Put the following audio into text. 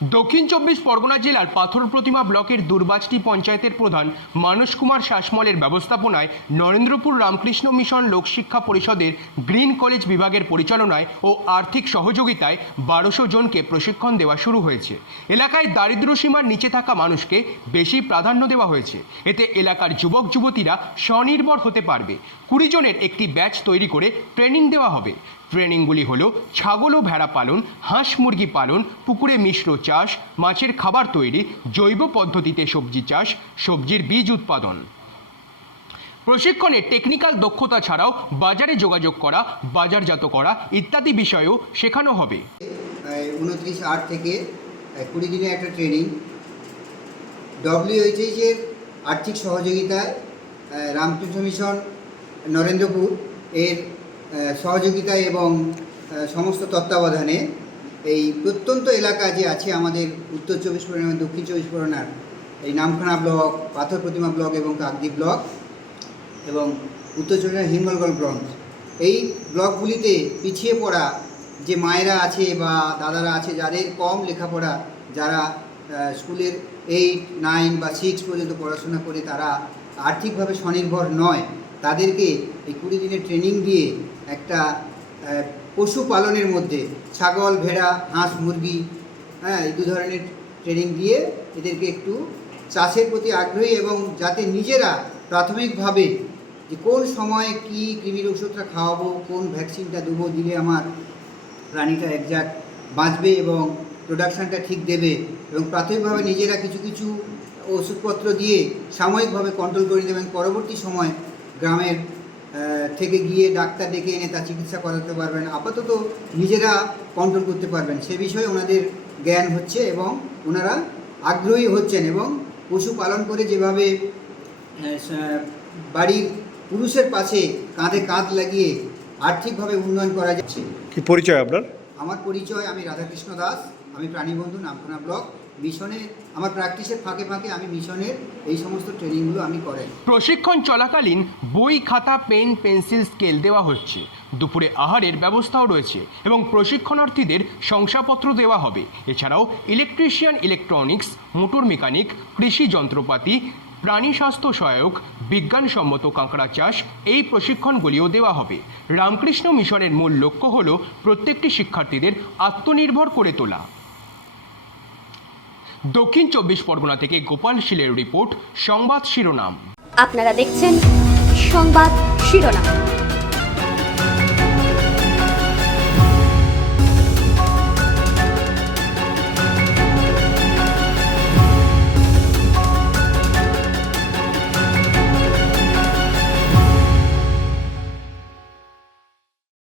দক্ষিণ চব্বিশ পরগনা জেলার পাথর প্রতিমা ব্লকের দুর্বাজটি পঞ্চায়েতের প্রধান মানস কুমার শাসমলের ব্যবস্থাপনায় নরেন্দ্রপুর রামকৃষ্ণ মিশন লোকশিক্ষা পরিষদের গ্রিন কলেজ বিভাগের পরিচালনায় ও আর্থিক সহযোগিতায় 1200 জনকে প্রশিক্ষণ দেওয়া শুরু হয়েছে। এলাকায় দারিদ্র্য সীমার নিচে থাকা মানুষকে বেশি প্রাধান্য দেওয়া হয়েছে। এতে এলাকার যুবক যুবতীরা স্বনির্ভর হতে পারবে। 20 জনের একটি ব্যাচ তৈরি করে ট্রেনিং দেওয়া হবে। ট্রেনিংগুলি হলো ছাগল ও ভেড়া পালন, হাঁস মুরগি পালন, পুকুরে মিশ্র চাষ, মাছের খাবার তৈরি, জৈব পদ্ধতিতে সবজি চাষ, সবজির বীজ উৎপাদন। প্রশিক্ষণে টেকনিক্যাল দক্ষতা ছাড়াও বাজারে যোগাযোগ করা, বাজারজাত করা ইত্যাদি বিষয়েও শেখানো হবে। 29/8 থেকে 20 দিনের একটা ট্রেনিং WHO-এর আর্থিক সহযোগিতায় রামকৃষ্ণ মিশন নরেন্দ্রপুর এর সহযোগিতায় এবং সমস্ত তত্ত্বাবধানে এই প্রত্যন্ত এলাকা যে আছে আমাদের উত্তর 24 পরগনা এবং দক্ষিণ 24 পরগনার এই নামখানা ব্লক, পাথর প্রতিমা ব্লক এবং কাকদ্বীপ ব্লক এবং উত্তর 24 পরগনার হিঙ্গলগঞ্জ ব্লক, এই ব্লকগুলিতে পিছিয়ে পড়া যে মায়েরা আছে বা দাদারা আছে যাদের কম লেখাপড়া, যারা স্কুলের 8, 9 বা 6 পর্যন্ত পড়াশোনা করে তারা আর্থিকভাবে স্বনির্ভর নয়, তাদেরকে এই 20 দিনের ট্রেনিং দিয়ে একটা পশুপালনের মধ্যে ছাগল, ভেড়া, হাঁস, মুরগি, এই 2 ধরনের ট্রেনিং দিয়ে এদেরকে একটু চাষের প্রতি আগ্রহী এবং যাতে নিজেরা প্রাথমিকভাবে যে কোন সময়ে কী কৃমির ওষুধটা খাওয়াবো, কোন ভ্যাকসিনটা দেবো, দিলে আমার প্রাণীটা একজাক্ট বাঁচবে এবং প্রোডাকশানটা ঠিক দেবে, এবং প্রাথমিকভাবে নিজেরা কিছু কিছু ওষুধপত্র দিয়ে সাময়িকভাবে কন্ট্রোল করে দেবেন। পরবর্তী সময় গ্রামের থেকে গিয়ে ডাক্তার ডেকে এনে তার চিকিৎসা করাতে পারবেন, আপাতত নিজেরা কন্ট্রোল করতে পারবেন, সে বিষয়ে ওনাদের জ্ঞান হচ্ছে এবং ওনারা আগ্রহী হচ্ছেন এবং পশুপালন করে যেভাবে বাড়ির পুরুষের পাশে কাঁধে কাঁধ লাগিয়ে আর্থিকভাবে উন্নয়ন করা যাচ্ছে। কি পরিচয় আপনার? আমার পরিচয়, আমি রাধাকৃষ্ণ দাস, আমি প্রাণীবন্ধু নামখানা ব্লক মিশনে, আমার প্র্যাকটিসের ফাঁকে ফাঁকে আমি মিশনের এই সমস্ত ট্রেনিংগুলো আমি করাই। প্রশিক্ষণ চলাকালীন বই, খাতা, পেন, পেন্সিল, স্কেল দেওয়া হচ্ছে। দুপুরে আহারের ব্যবস্থাও রয়েছে এবং প্রশিক্ষণার্থীদের শংসাপত্র দেওয়া হবে। এছাড়াও ইলেকট্রিশিয়ান, ইলেকট্রনিক্স, মোটর মেকানিক, কৃষি যন্ত্রপাতি, প্রাণী স্বাস্থ্য সহায়ক, বিজ্ঞানসম্মত কাঁকড়া চাষ, এই প্রশিক্ষণগুলিও দেওয়া হবে। রামকৃষ্ণ মিশনের মূল লক্ষ্য হল প্রত্যেকটি শিক্ষার্থীদের আত্মনির্ভর করে তোলা। দক্ষিণ 24 পরগনা থেকে গোপাল শীলের রিপোর্ট, সংবাদ শিরোনাম। আপনারা দেখছেন সংবাদ শিরোনাম।